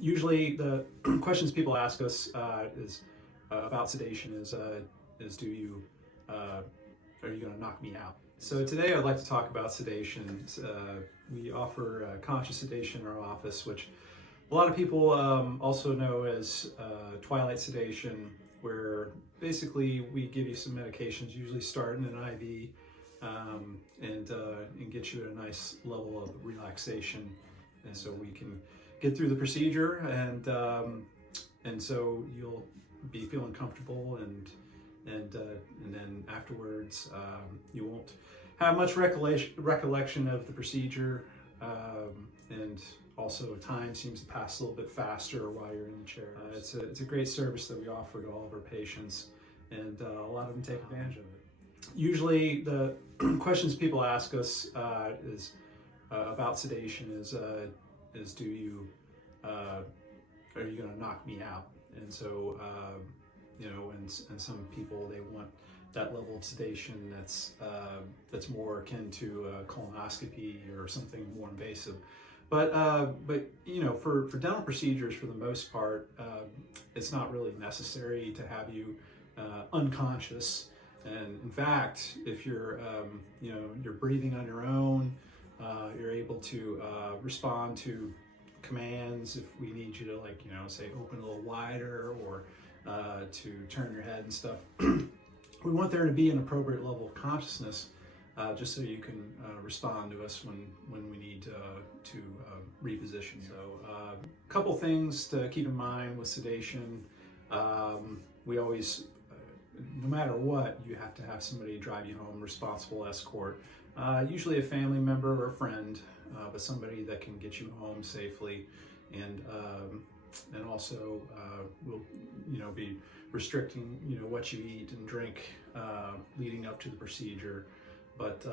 Usually the questions people ask us is about sedation is do you are you going to knock me out? So today I'd like to talk about sedation. We offer conscious sedation in our office, which a lot of people also know as twilight sedation, where basically we give you some medications, usually start in an IV, and get you at a nice level of relaxation, and so we can get through the procedure, and so you'll be feeling comfortable, and then afterwards you won't have much recollection of the procedure, and also time seems to pass a little bit faster while you're in the chair. It's a great service that we offer to all of our patients, and a lot of them take advantage of it. Usually the questions people ask us is about sedation is do you are you going to knock me out? And so and some people, they want that level of sedation that's more akin to colonoscopy or something more invasive. But for dental procedures, for the most part, it's not really necessary to have you unconscious. And in fact, if you're you're breathing on your own, you're able to respond to commands if we need you to, say open a little wider, or to turn your head and stuff. We want there to be an appropriate level of consciousness, just so you can respond to us when we need to reposition. So a couple things to keep in mind with sedation. We always, no matter what, you have to have somebody drive you home, responsible escort, usually a family member or a friend, but somebody that can get you home safely, and also will be restricting what you eat and drink leading up to the procedure. But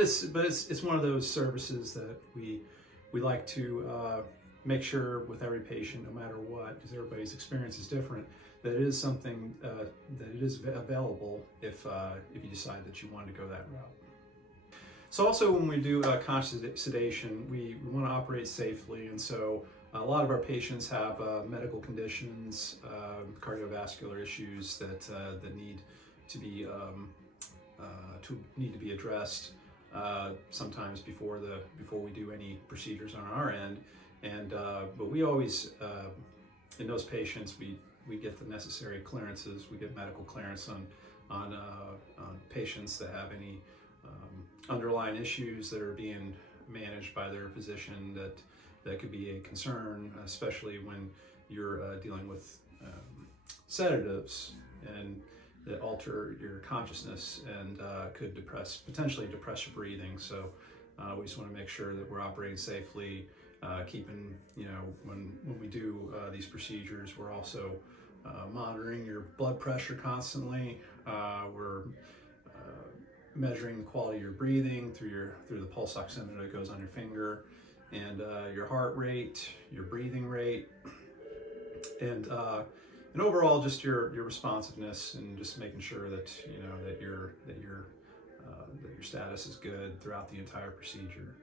it's one of those services that we like to make sure with every patient, no matter what, because everybody's experience is different, that it is something that it is available if you decide that you want to go that route. So also, when we do conscious sedation, we want to operate safely, and so a lot of our patients have medical conditions, cardiovascular issues that need to be addressed sometimes before we do any procedures on our end. And but we always, in those patients, we get the necessary clearances. We get medical clearance on patients that have any underlying issues that are being managed by their physician that could be a concern, especially when you're dealing with sedatives and that alter your consciousness and could potentially depress your breathing. So we just want to make sure that we're operating safely, keeping, when we do these procedures, we're also monitoring your blood pressure constantly. We're measuring the quality of your breathing through the pulse oximeter that goes on your finger, and your heart rate, your breathing rate, and overall just your responsiveness, and just making sure that your status is good throughout the entire procedure.